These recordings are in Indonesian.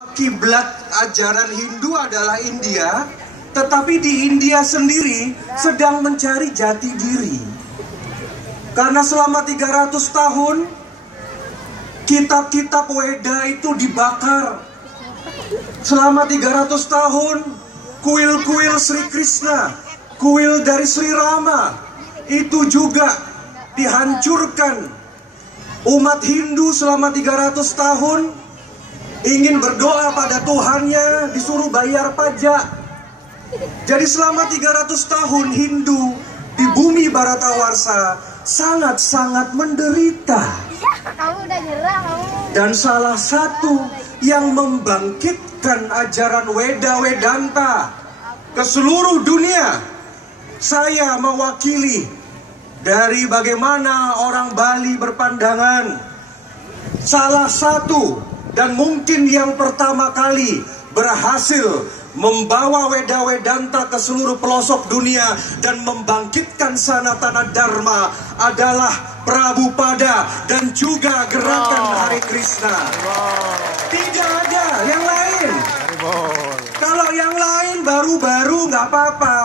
Kiblat ajaran Hindu adalah India, tetapi di India sendiri sedang mencari jati diri. Karena selama 300 tahun kitab-kitab Weda itu dibakar. Selama 300 tahun kuil-kuil Sri Krishna, kuil dari Sri Rama itu juga dihancurkan. Umat Hindu selama 300 tahun ingin berdoa pada Tuhannya, disuruh bayar pajak. Jadi selama 300 tahun Hindu di bumi Bharatawarsha sangat-sangat menderita. Kamu udah nyerah, kamu. Dan salah satu yang membangkitkan ajaran Weda Wedanta ke seluruh dunia, saya mewakili dari bagaimana orang Bali berpandangan. Salah satu dan mungkin yang pertama kali berhasil membawa Weda Wedanta ke seluruh pelosok dunia dan membangkitkan Sanatana Dharma adalah Prabhupada dan juga gerakan Hare Krishna. Tidak ada yang lain. Kalau yang lain baru-baru nggak apa-apa.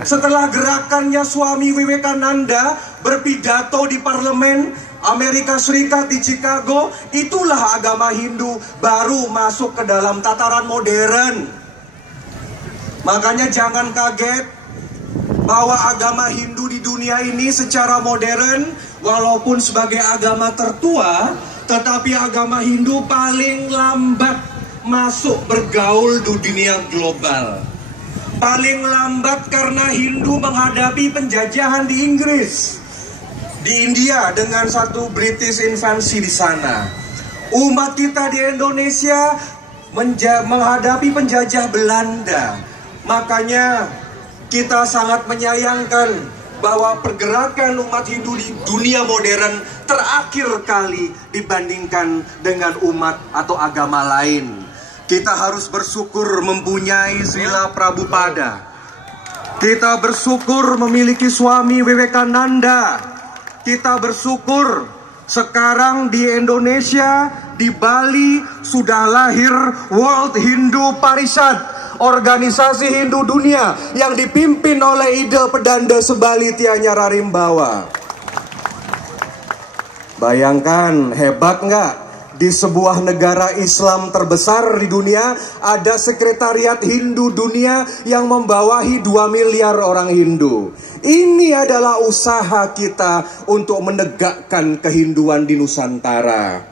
Setelah gerakannya Swami Vivekananda berpidato di parlemen Amerika Serikat di Chicago, itulah agama Hindu baru masuk ke dalam tataran modern. Makanya jangan kaget bahwa agama Hindu di dunia ini secara modern, walaupun sebagai agama tertua, tetapi agama Hindu paling lambat masuk bergaul di dunia global. Paling lambat karena Hindu menghadapi penjajahan di Inggris, di India dengan satu British invasi di sana. Umat kita di Indonesia menghadapi penjajah Belanda. Makanya kita sangat menyayangkan bahwa pergerakan umat Hindu di dunia modern terakhir kali dibandingkan dengan umat atau agama lain. Kita harus bersyukur mempunyai Srila Prabhupada. Kita bersyukur memiliki Swami Vivekananda. Kita bersyukur sekarang di Indonesia, di Bali sudah lahir World Hindu Parishad, organisasi Hindu dunia yang dipimpin oleh Ida Pedanda Sebali Tianya Rarimbawa. Bayangkan, hebat nggak? Di sebuah negara Islam terbesar di dunia ada sekretariat Hindu dunia yang membawahi 2 miliar orang Hindu. Ini adalah usaha kita untuk menegakkan kehinduan di Nusantara.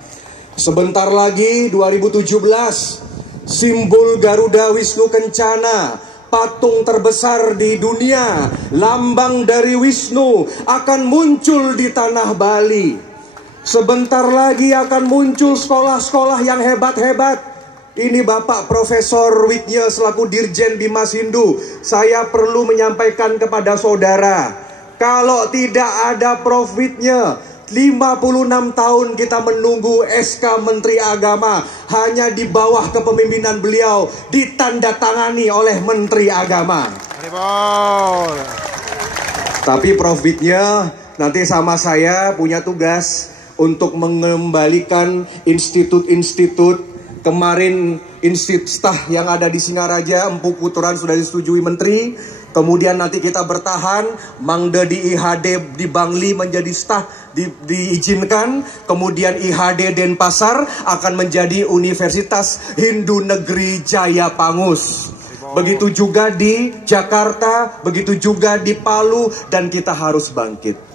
Sebentar lagi 2017, simbol Garuda Wisnu Kencana, patung terbesar di dunia, lambang dari Wisnu akan muncul di tanah Bali. Sebentar lagi akan muncul sekolah-sekolah yang hebat-hebat. Ini Bapak Profesor Widya selaku Dirjen Bimas Hindu. Saya perlu menyampaikan kepada saudara, kalau tidak ada Prof Widya, 56 tahun kita menunggu SK Menteri Agama, hanya di bawah kepemimpinan beliau ditandatangani oleh Menteri Agama. Tapi Prof Widya nanti sama saya punya tugas untuk mengembalikan institut-institut. Kemarin Institut Stah yang ada di Singaraja, Empu Puturan sudah disetujui Menteri. Kemudian nanti kita bertahan, Mangda di IHD di Bangli menjadi Stah diizinkan. Kemudian IHD Denpasar akan menjadi Universitas Hindu Negeri Jayapangus. Begitu juga di Jakarta, begitu juga di Palu, dan kita harus bangkit.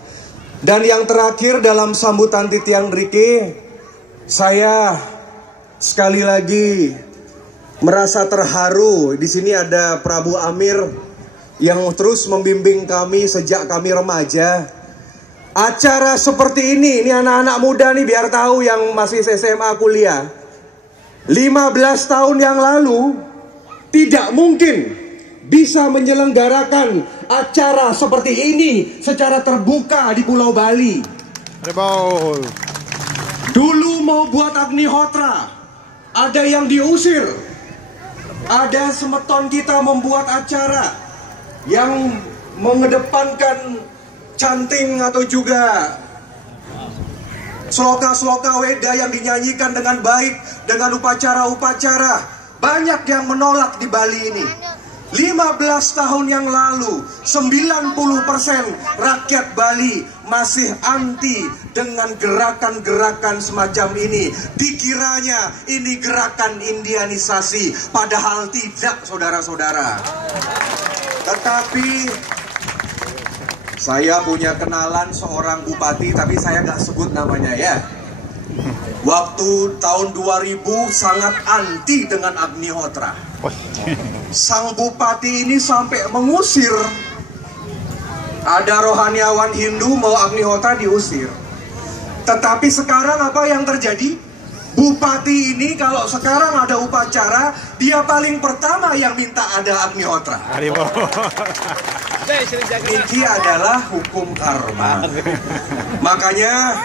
Dan yang terakhir dalam sambutan Titiang Riki, saya sekali lagi merasa terharu. Di sini ada Prabu Amir yang terus membimbing kami sejak kami remaja. Acara seperti ini anak-anak muda nih biar tahu yang masih SMA kuliah. 15 tahun yang lalu tidak mungkin bisa menyelenggarakan acara seperti ini secara terbuka di Pulau Bali. Dulu mau buat Agnihotra, ada yang diusir. Ada semeton kita membuat acara yang mengedepankan chanting atau juga Sloka-sloka Weda yang dinyanyikan dengan baik, dengan upacara-upacara. Banyak yang menolak di Bali ini. 15 tahun yang lalu 90% rakyat Bali masih anti dengan gerakan-gerakan semacam ini. Dikiranya ini gerakan Indianisasi, padahal tidak, saudara-saudara. Tetapi saya punya kenalan seorang bupati, tapi saya nggak sebut namanya ya. Waktu tahun 2000 sangat anti dengan Agnihotra. Sang bupati ini sampai mengusir. Ada rohaniawan Hindu mau Agnihotra diusir. Tetapi sekarang apa yang terjadi? Bupati ini kalau sekarang ada upacara, dia paling pertama yang minta ada Agnihotra. Ini adalah hukum karma. Makanya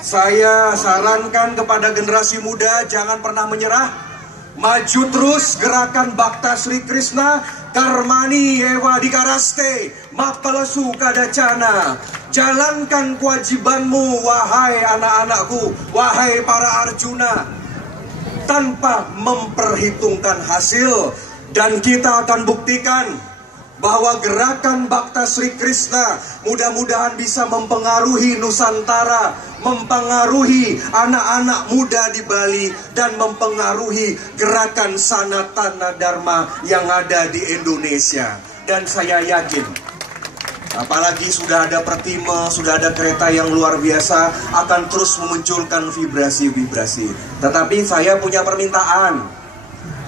saya sarankan kepada generasi muda, jangan pernah menyerah. Maju terus gerakan Bhakta Sri Krishna, Karmani Ewa Dikaraste, Mapalasu Kadacana. Jalankan kewajibanmu, wahai anak-anakku, wahai para Arjuna, tanpa memperhitungkan hasil. Dan kita akan buktikan bahwa gerakan Bhakta Sri Krishna mudah-mudahan bisa mempengaruhi Nusantara, mempengaruhi anak-anak muda di Bali, dan mempengaruhi gerakan Sanatana Dharma yang ada di Indonesia. Dan saya yakin, apalagi sudah ada Pertima, sudah ada kereta yang luar biasa, akan terus memunculkan vibrasi-vibrasi. Tetapi saya punya permintaan,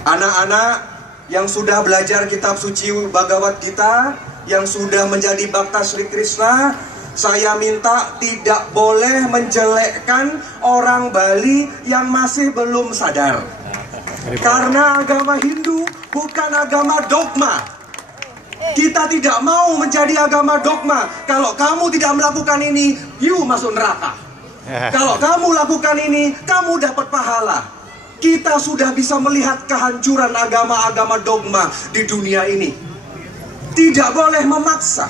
anak-anak yang sudah belajar kitab suci Bhagavad Gita, yang sudah menjadi Bhakta Sri Krishna, saya minta tidak boleh menjelekkan orang Bali yang masih belum sadar. Karena agama Hindu bukan agama dogma. Kita tidak mau menjadi agama dogma. Kalau kamu tidak melakukan ini, you masuk neraka. Kalau kamu lakukan ini, kamu dapat pahala. Kita sudah bisa melihat kehancuran agama-agama dogma di dunia ini. Tidak boleh memaksa.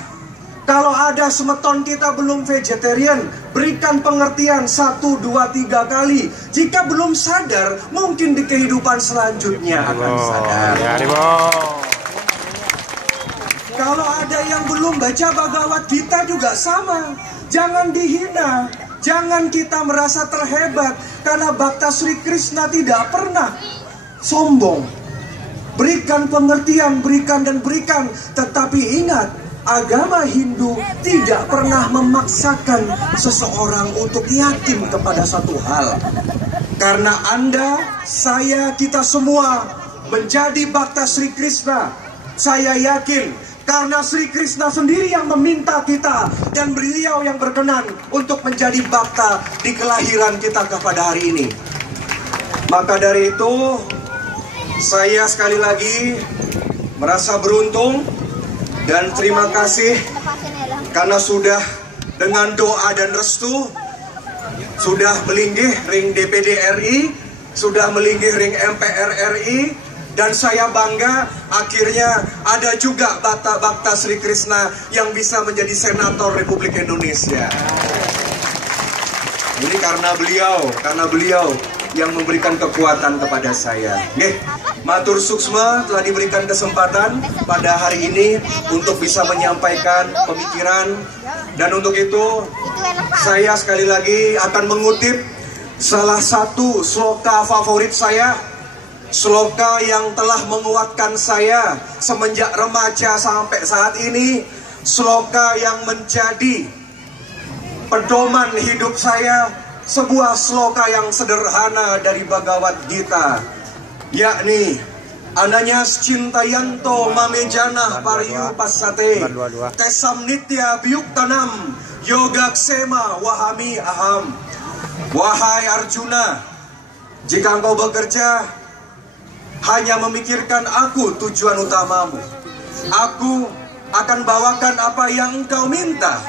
Kalau ada semeton kita belum vegetarian, berikan pengertian 1, 2, 3 kali. Jika belum sadar, mungkin di kehidupan selanjutnya akan sadar. Kalau ada yang belum baca Bhagavad Gita juga sama. Jangan dihina. Jangan kita merasa terhebat, karena Bhakta Sri Krishna tidak pernah sombong. Berikan pengertian, berikan dan berikan. Tetapi ingat, agama Hindu tidak pernah memaksakan seseorang untuk yakin kepada satu hal. Karena Anda, saya, kita semua menjadi Bhakta Sri Krishna. Saya yakin karena Sri Krishna sendiri yang meminta kita, dan beliau yang berkenan untuk menjadi Bhakta di kelahiran kita kepada hari ini. Maka dari itu, saya sekali lagi merasa beruntung dan terima kasih karena sudah dengan doa dan restu sudah melinggih ring DPD RI, sudah melinggih ring MPR RI. Dan saya bangga akhirnya ada juga Bhakta Sri Krishna yang bisa menjadi Senator Republik Indonesia. Ini karena beliau yang memberikan kekuatan kepada saya. Matur suksma telah diberikan kesempatan pada hari ini untuk bisa menyampaikan pemikiran. Dan untuk itu saya sekali lagi akan mengutip salah satu sloka favorit saya, sloka yang telah menguatkan saya semenjak remaja sampai saat ini, sloka yang menjadi pedoman hidup saya, sebuah sloka yang sederhana dari Bhagavad Gita, yakni Ananyas cintayanto mamejana pariyu pasate tesam nitya biyuktanam yogaksema wahami aham. Wahai Arjuna, jika engkau bekerja hanya memikirkan aku tujuan utamamu, aku akan bawakan apa yang engkau minta.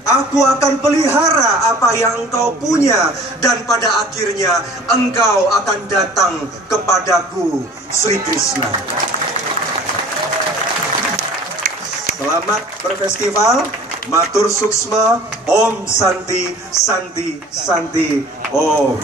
Aku akan pelihara apa yang engkau punya. Dan pada akhirnya engkau akan datang kepadaku, Sri Krishna. Selamat berfestival. Matur suksma, Om Santi, Santi, Santi, Om.